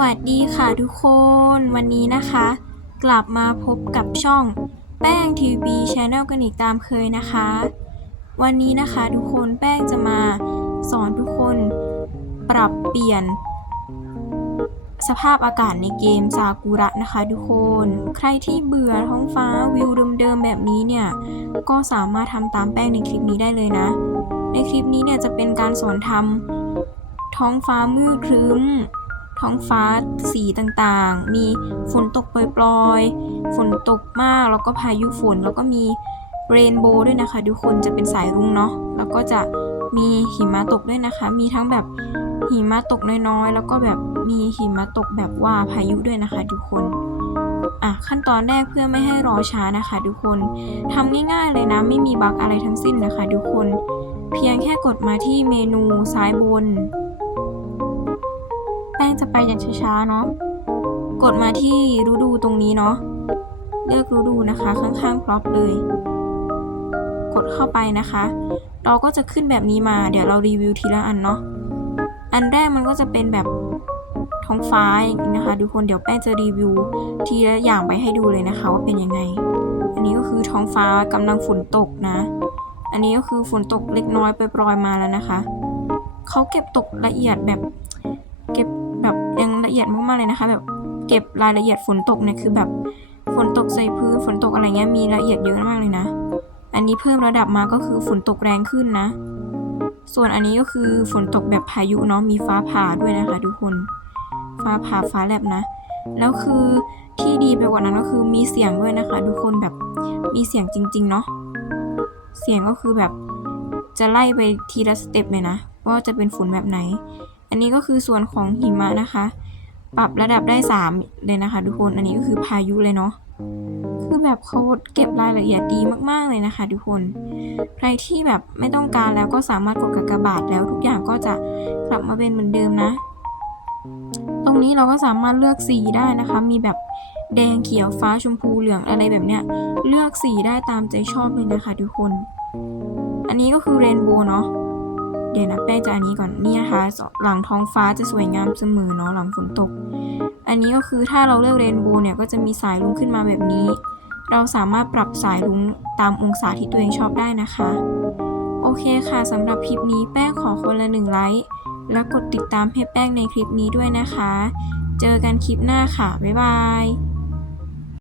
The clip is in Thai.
วัสดีค่ะทุกคน วันนี้นะคะ กลับมาพบกับช่องแป้งทีวีชาแนลกันอีกตามเคยนะคะ วันนี้นะคะทุกคนแป้งจะมาสอนทุกคนปรับเปลี่ยน สภาพอากาศในเกมซากุระนะคะทุกคน ใครที่เบื่อท้องฟ้าวิวเดิมๆแบบนี้เนี่ย ก็สามารถทำตามแป้งในคลิปนี้ได้เลยนะ ในคลิปนี้เนี่ยจะเป็นการสอนทำท้องฟ้ามืดครึ้ม ท้องฟ้าสีต่างๆ มีฝนตกปล่อยๆ ฝนตกมากแล้วก็พายุฝนแล้วก็มีเรนโบว์ด้วยนะคะทุกคนจะเป็นสายรุ้งเนาะแล้วก็จะมีหิมะตกด้วยนะคะ มีทั้งแบบหิมะตกน้อยๆ แล้วก็แบบมีหิมะตกแบบว่าพายุด้วยนะคะ ทุกคนอะขั้นตอนแรกเพื่อไม่ให้รอช้านะคะ ทุกคนทำง่ายๆเลยนะไม่มีบั๊กอะไรทั้งสิ้นนะคะ ทุกคน เพียงแค่กดมาที่เมนูซ้ายบน จะไปอย่างช้าๆเนาะ กดมาที่ฤดูตรงนี้เนาะ เลือกฤดูนะคะข้างๆพร็อพเลย กดเข้าไปนะคะ เราก็จะขึ้นแบบนี้มา เดี๋ยวเรารีวิวทีละอันเนาะ อันแรกมันก็จะเป็นแบบท้องฟ้าอย่างนี้นะคะทุกคนเดี๋ยวแป้งจะรีวิวทีละอย่างไปให้ดูเลยนะคะว่าเป็นยังไง อันนี้ก็คือท้องฟ้ากำลังฝนตกนะ อันนี้ก็คือฝนตกเล็กน้อยไปปรอยมาแล้วนะคะเขาเก็บตกละเอียดแบบ ละเอียดมากๆเลยนะคะ แบบเก็บรายละเอียดฝนตกเนี่ยคือแบบฝนตกใส่พื้นฝนตกอะไรเงี้ยมีละเอียดเยอะมากเลยนะ อันนี้เพิ่มระดับมาก็คือฝนตกแรงขึ้นนะ ส่วนอันนี้ก็คือฝนตกแบบพายุเนาะมีฟ้าผ่าด้วยนะคะ ทุกคน ฟ้าผ่าฟ้าแลบนะ แล้วคือที่ดีไปกว่านั้นก็คือมีเสียงด้วยนะคะ ทุกคนแบบมีเสียงจริง ๆ เนาะเสียงก็คือแบบจะไล่ไปทีละสเต็ปเลยนะว่าจะเป็นฝนแบบไหน อันนี้ก็คือส่วนของหิมะนะคะ ปรับระดับได้ 3 เลยนะคะ ทุกคนอันนี้ก็คือพายุเลยเนาะคือแบบเขาเก็บรายละเอียดดีมากๆเลยนะคะ ทุกคน ใครที่แบบไม่ต้องการแล้วก็สามารถกดกากบาทแล้วทุกอย่างก็จะกลับมาเป็นเหมือนเดิมนะ ตรงนี้เราก็สามารถเลือกสีได้นะคะ มีแบบแดงเขียวฟ้าชมพูเหลืองอะไรแบบเนี้ย เลือกสีได้ตามใจชอบเลยนะคะ ทุกคน อันนี้ก็คือเรนโบว์เนาะ เดี๋ยวนะแป้งจะอันนี้ก่อนนี่นะคะหลังท้องฟ้าจะสวยงามเสมอเนาะหลังฝนตก อันนี้ก็คือถ้าเราเลือกเรนโบว์เนี่ยก็จะมีสายรุ้งขึ้นมาแบบนี้ เราสามารถปรับสายรุ้งตามองศาที่ตัวเองชอบได้นะคะ โอเคค่ะสำหรับคลิปนี้แป้งขอคนละหนึ่งไลค์แล้วกดติดตามให้แป้งในคลิปนี้ด้วยนะคะ เจอกันคลิปหน้าค่ะบ๊ายบาย